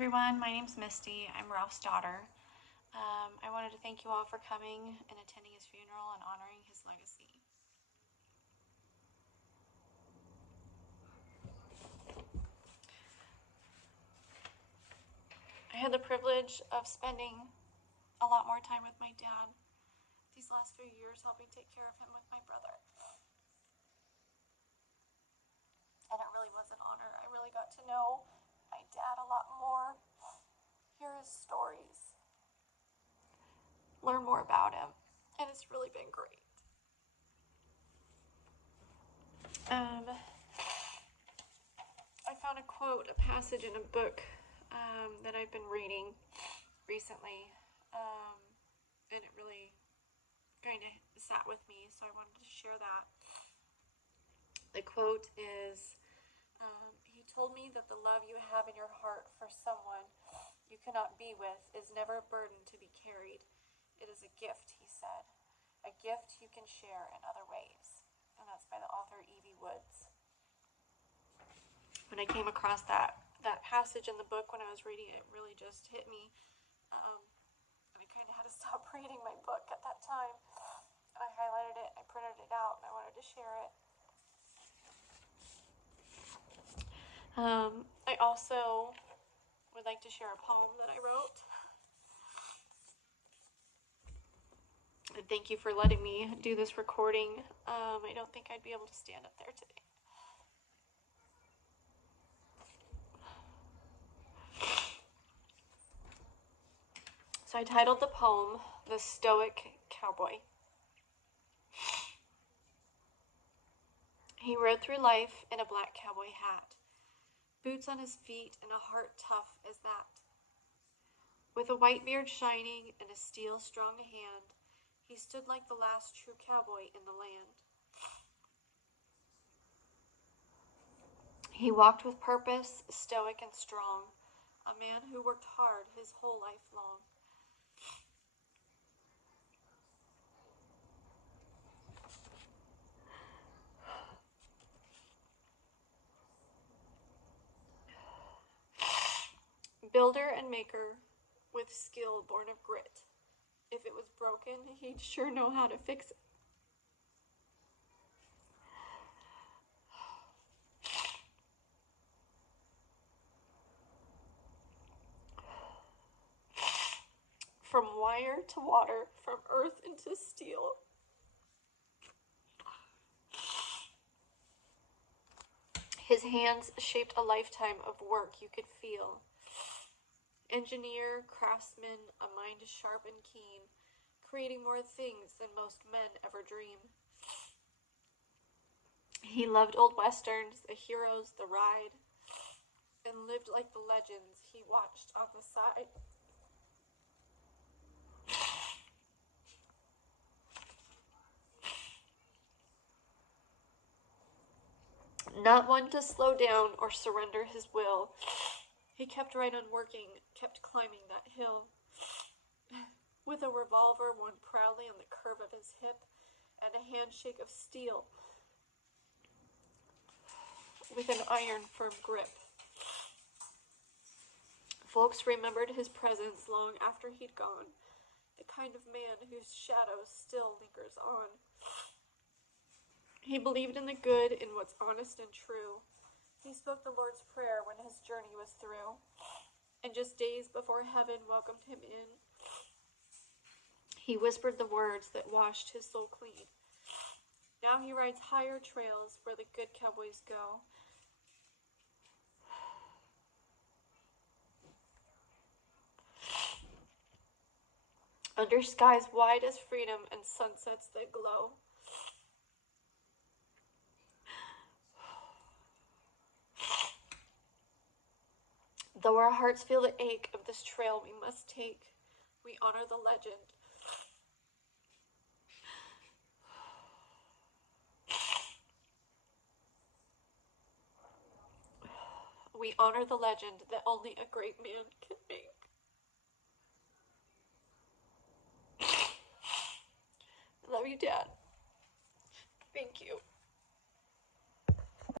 everyone, my name's Misty. I'm Ralph's daughter. I wanted to thank you all for coming and attending his funeral and honoring his legacy. I had the privilege of spending a lot more time with my dad these last few years, helping take care of him with my brother. And it really was an honor. I really got to know my dad a lot more, hear his stories, learn more about him, and it's really been great. I found a quote, a passage in a book that I've been reading recently, and it really kind of sat with me, so I wanted to share that. The quote is, he told me that the love you have in your heart for someone you cannot be with is never a burden to be carried. It is a gift, he said, a gift you can share in other ways. And that's by the author Evie Woods. When I came across that passage in the book when I was reading it, it really just hit me. And I kind of had to stop reading my book at that time. And I highlighted it, I printed it out, and I wanted to share it. I also would like to share a poem that I wrote. And thank you for letting me do this recording. I don't think I'd be able to stand up there today. So I titled the poem, The Stoic Cowboy. He rode through life in a black cowboy hat, boots on his feet and a heart tough as that. With a white beard shining and a steel strong hand, he stood like the last true cowboy in the land. He walked with purpose, stoic and strong, a man who worked hard his whole life long. Builder and maker, with skill born of grit. If it was broken, he'd sure know how to fix it. From wire to water, from earth into steel. His hands shaped a lifetime of work you could feel. Engineer, craftsman, a mind sharp and keen, creating more things than most men ever dream. He loved old westerns, the heroes, the ride, and lived like the legends he watched on the side. Not one to slow down or surrender his will. He kept right on working, kept climbing that hill. With a revolver worn proudly on the curve of his hip and a handshake of steel with an iron firm grip. Folks remembered his presence long after he'd gone, the kind of man whose shadow still lingers on. He believed in the good, in what's honest and true. He spoke the Lord's Prayer when his journey was through, and just days before heaven welcomed him in, he whispered the words that washed his soul clean. Now he rides higher trails where the good cowboys go. Under skies wide as freedom and sunsets that glow. Though our hearts feel the ache of this trail we must take, we honor the legend. We honor the legend that only a great man can make. I love you, Dad. Thank you.